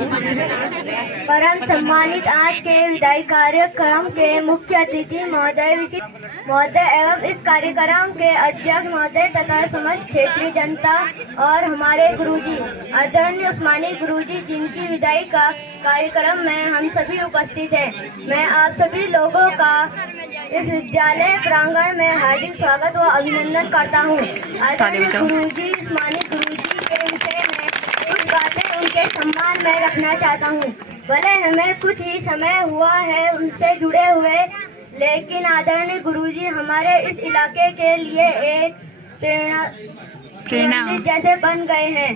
परम सम्मानित आज के विदाई कार्यक्रम के मुख्य अतिथि महोदय एवं इस कार्यक्रम के अध्यक्ष महोदय तथा समस्त क्षेत्रीय जनता और हमारे गुरुजी आदरणीय उस्मानी गुरुजी जिनकी विदाई का कार्यक्रम में हम सभी उपस्थित हैं। मैं आप सभी लोगों का इस विद्यालय प्रांगण में हार्दिक स्वागत व अभिनंदन करता हूँ। आदरणीय गुरुजी उस्मानी गुरुजी के विषय में कुछ बातें उनके सम्मान में रखना चाहता हूँ। भले हमें कुछ ही समय हुआ है उनसे जुड़े हुए, लेकिन आदरणीय गुरुजी हमारे इस इलाके के लिए एक प्रेरणा जैसे बन गए हैं।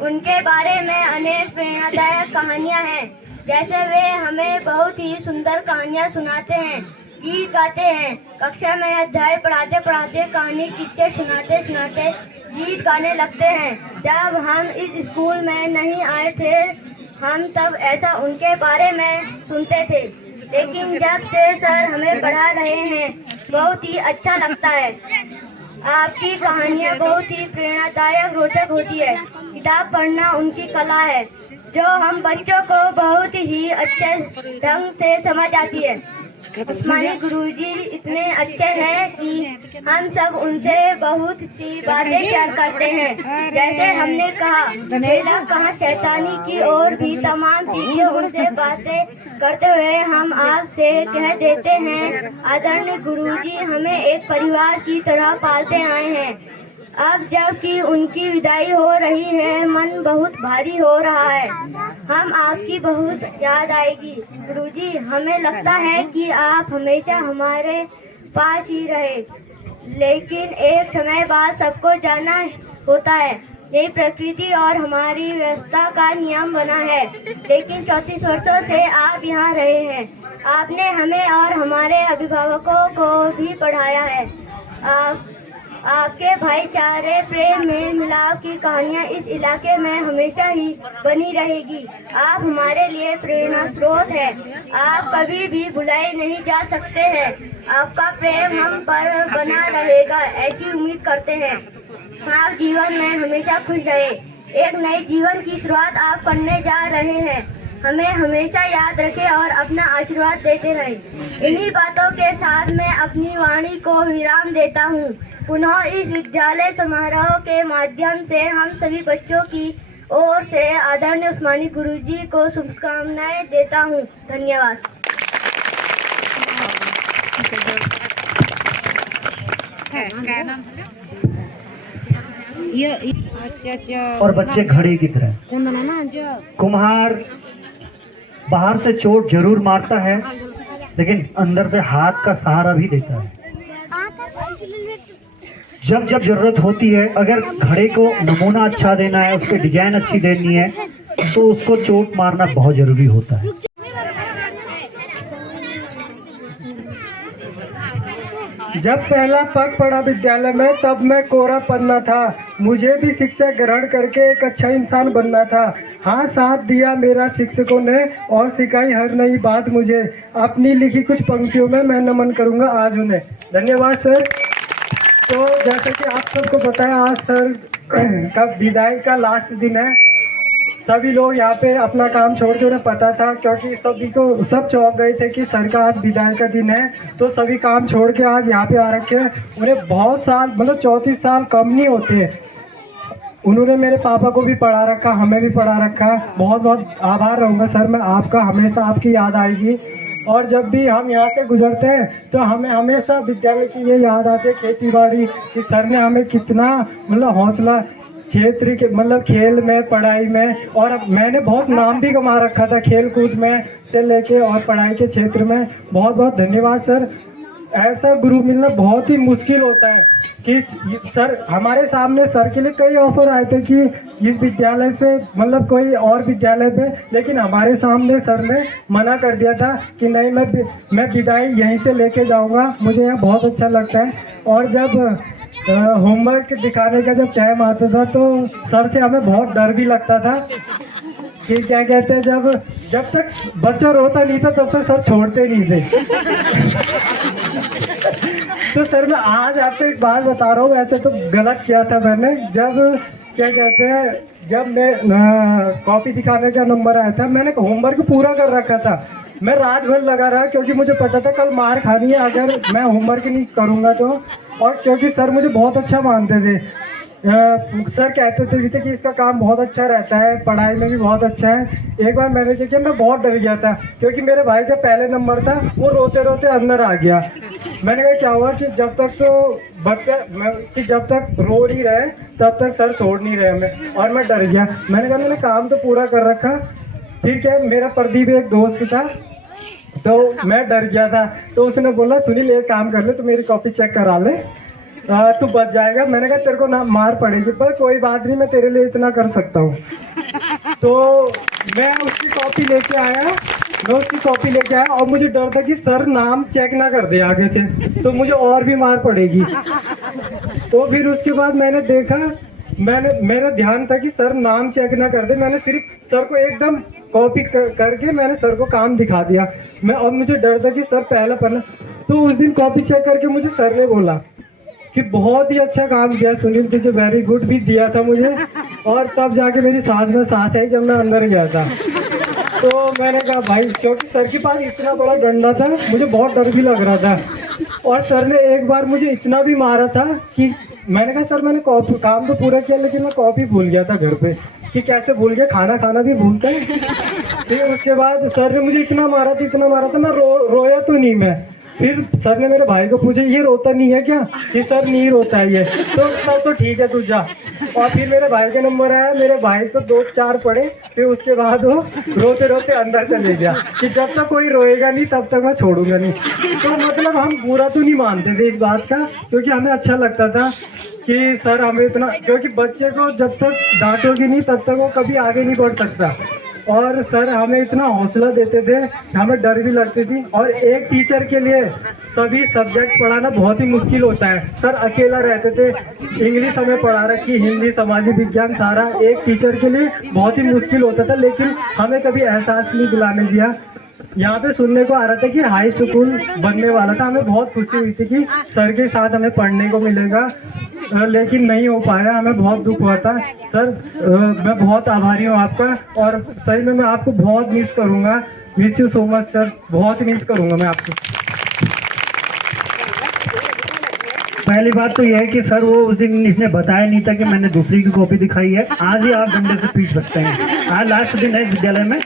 उनके बारे में अनेक प्रेरणादायक कहानियाँ हैं। जैसे वे हमें बहुत ही सुंदर कहानियाँ सुनाते हैं, गीत गाते हैं, कक्षा में अध्याय पढ़ाते पढ़ाते कहानी किस्से सुनाते सुनाते गीत गाने लगते हैं। जब हम इस स्कूल में नहीं आए थे हम तब ऐसा उनके बारे में सुनते थे, लेकिन जब से सर हमें पढ़ा रहे हैं बहुत ही अच्छा लगता है। आपकी कहानियाँ बहुत ही प्रेरणादायक रोचक होती है। किताब पढ़ना उनकी कला है जो हम बच्चों को बहुत ही अच्छे ढंग से समझ आती है। उस्मानी गुरुजी इतने अच्छे हैं कि हम सब उनसे बहुत सी बातें शेयर करते हैं। जैसे हमने कहा मेला कहाँ शैतानी की और भी तमाम चीजें उनसे बातें करते हुए हम आपसे कह देते हैं आदरणीय गुरुजी हमें एक परिवार की तरह पालते आए हैं। अब जबकि उनकी विदाई हो रही है मन बहुत भारी हो रहा है। हम आपकी बहुत याद आएगी गुरुजी। हमें लगता है कि आप हमेशा हमारे पास ही रहे, लेकिन एक समय बाद सबको जाना होता है। यही प्रकृति और हमारी व्यवस्था का नियम बना है। लेकिन 34 वर्षों से आप यहाँ रहे हैं। आपने हमें और हमारे अभिभावकों को भी पढ़ाया है। आपके भाईचारे प्रेम में मिलाव की कहानियाँ इस इलाके में हमेशा ही बनी रहेगी। आप हमारे लिए प्रेरणा स्रोत है। आप कभी भी भुलाए नहीं जा सकते हैं। आपका प्रेम हम पर बना रहेगा ऐसी उम्मीद करते हैं। आप जीवन में हमेशा खुश रहे। एक नए जीवन की शुरुआत आप करने जा रहे हैं। हमें हमेशा याद रखें और अपना आशीर्वाद देते रहें। इन्हीं बातों के साथ मैं अपनी वाणी को विराम देता हूँ। पुनः इस विद्यालय समारोह के माध्यम से हम सभी बच्चों की ओर से आदरणीय उस्मानी गुरुजी को शुभकामनाएं देता हूँ। धन्यवाद। और बच्चे घड़ी की तरह। कुम्हार बाहर से चोट जरूर मारता है, लेकिन अंदर से हाथ का सहारा भी देता है। जब जब जरूरत होती है, अगर घड़े को नमूना अच्छा देना है, उसकी डिजाइन अच्छी देनी है, तो उसको चोट मारना बहुत जरूरी होता है। जब पहला पग पड़ा विद्यालय में तब मैं कोरा पन्ना था। मुझे भी शिक्षा ग्रहण करके एक अच्छा इंसान बनना था। हाँ, साथ दिया मेरा शिक्षकों ने और सिखाई हर नई बात मुझे। अपनी लिखी कुछ पंक्तियों में मैं नमन करूँगा आज उन्हें। धन्यवाद सर। तो जैसे कि आप सबको पता है आज सर का विदाई का लास्ट दिन है। सभी लोग यहाँ पे अपना काम छोड़ के, उन्हें पता था क्योंकि सब चौंक गए थे कि सर का आज विदाई का दिन है, तो सभी काम छोड़ के आज यहाँ पे आ रखे हैं। उन्हें बहुत साल मतलब 34 साल कम नहीं होते। उन्होंने मेरे पापा को भी पढ़ा रखा, हमें भी पढ़ा रखा। बहुत बहुत आभार रहूँगा सर मैं आपका। हमेशा आपकी याद आएगी और जब भी हम यहाँ से गुजरते हैं तो हमें हमेशा विद्यालय की ये याद आती है खेती बाड़ी कि सर ने हमें कितना मतलब हौसला क्षेत्र के मतलब खेल में पढ़ाई में, और मैंने बहुत नाम भी कमा रखा था खेल कूद में से लेके और पढ़ाई के क्षेत्र में। बहुत बहुत धन्यवाद सर। ऐसा गुरु मिलना बहुत ही मुश्किल होता है कि सर हमारे सामने सर के लिए कई ऑफर आए थे कि इस विद्यालय से मतलब कोई और विद्यालय पे, लेकिन हमारे सामने सर ने मना कर दिया था कि नहीं मैं विदाई यहीं से लेके जाऊंगा। मुझे यहाँ बहुत अच्छा लगता है। और जब होमवर्क दिखाने का जब टाइम आता था तो सर से हमें बहुत डर भी लगता था कि क्या कहते हैं, जब तक बच्चा रोता नहीं था तब तक सर छोड़ते नहीं थे। तो सर मैं आज आपको एक बात बता रहा हूँ, ऐसे तो गलत किया था मैंने। जब क्या कहते हैं जब मैं कॉपी दिखाने का नंबर आया था, मैंने होमवर्क पूरा कर रखा था। मैं रात भर लगा रहा क्योंकि मुझे पता था कल मार खानी है अगर मैं होमवर्क नहीं करूँगा तो। और क्योंकि सर मुझे बहुत अच्छा मानते थे, सर कहते थे कि इसका काम बहुत अच्छा रहता है, पढ़ाई में भी बहुत अच्छा है। एक बार मैंने देखा, मैं बहुत डर गया था क्योंकि मेरे भाई का पहले नंबर था, वो रोते रोते अंदर आ गया। मैंने कहा क्या हुआ कि जब तक तो बच्चा कि जब तक रो नहीं रहे तब तक सर छोड़ नहीं रहे हमें, और मैं डर गया। मैंने कहा मैंने काम तो पूरा कर रखा। फिर क्या, मेरा प्रदीप एक दोस्त था तो मैं डर गया था, तो उसने बोला सुनील एक काम कर ले, तो मेरी कॉपी चेक करा ले, तू बच जाएगा। मैंने कहा तेरे को ना मार पड़ेगी, पर कोई बात नहीं, मैं तेरे लिए इतना कर सकता हूँ। तो मैं उसकी कॉपी लेके आया और मुझे डर था कि सर नाम चेक ना कर दे आगे से, तो मुझे और भी मार पड़ेगी। तो फिर उसके बाद मैंने देखा, मेरा ध्यान था कि सर नाम चेक ना कर दे। मैंने सिर्फ सर को एकदम कॉपी करके मैंने सर को काम दिखा दिया। अब मुझे डर था कि सर पहला पन्ना। तो उस दिन कॉपी चेक करके मुझे सर ने बोला कि बहुत ही अच्छा काम किया सुनील, तुझे वेरी गुड भी दिया था मुझे। और तब जाके मेरी सांस में सांस आई जब मैं अंदर गया था। तो मैंने कहा भाई, क्योंकि सर के पास इतना बड़ा डंडा था, मुझे बहुत डर भी लग रहा था। और सर ने एक बार मुझे इतना भी मारा था कि मैंने कहा सर मैंने कॉपी काम तो पूरा किया लेकिन मैं कॉपी भूल गया था घर पे। कि कैसे भूल गया, खाना भी भूलते हैं। फिर उसके बाद सर ने मुझे इतना मारा था, मैं रोया तो नहीं मैं। फिर सर ने मेरे भाई को पूछा ये रोता नहीं है क्या, कि सर नहीं रोता है ये। तो सर तो ठीक है तू जा। और फिर मेरे भाई का नंबर आया, मेरे भाई को 2-4 पढ़े, फिर उसके बाद वो रोते रोते अंदर चले गया कि जब तक कोई रोएगा नहीं तब तक मैं छोड़ूंगा नहीं। तो मतलब हम बुरा तो नहीं मानते थे इस बात का, क्योंकि हमें अच्छा लगता था कि सर हमें इतना, क्योंकि बच्चे को जब तक डांटोगे नहीं तब तक वो कभी आगे नहीं बढ़ सकता। और सर हमें इतना हौसला देते थे, हमें डर भी लगती थी। और एक टीचर के लिए सभी सब्जेक्ट पढ़ाना बहुत ही मुश्किल होता है। सर अकेला रहते थे, इंग्लिश हमें पढ़ा रखी, हिंदी, सामाजिक विज्ञान, सारा एक टीचर के लिए बहुत ही मुश्किल होता था। लेकिन हमें कभी एहसास नहीं दिलाने दिया। यहाँ पे सुनने को आ रहा था कि हाई स्कूल बनने वाला था, हमें बहुत खुशी हुई थी कि सर के साथ हमें पढ़ने को मिलेगा, लेकिन नहीं हो पाया, हमें बहुत दुख हुआ था। सर मैं बहुत आभारी हूँ आपका, और सही में मैं आपको बहुत मिस करूँगा। Miss you so much sir, बहुत मिस करूँगा मैं आपको। पहली बात तो यह है कि सर वो उस दिन इसने बताया नहीं था कि मैंने दूसरी की कॉपी दिखाई है। आज ही आप डंडे से पीट सकते हैं। आज लास्ट दिन है विद्यालय में,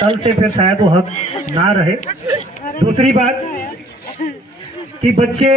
कल से फिर शायद वो हक ना रहे। दूसरी बात कि बच्चे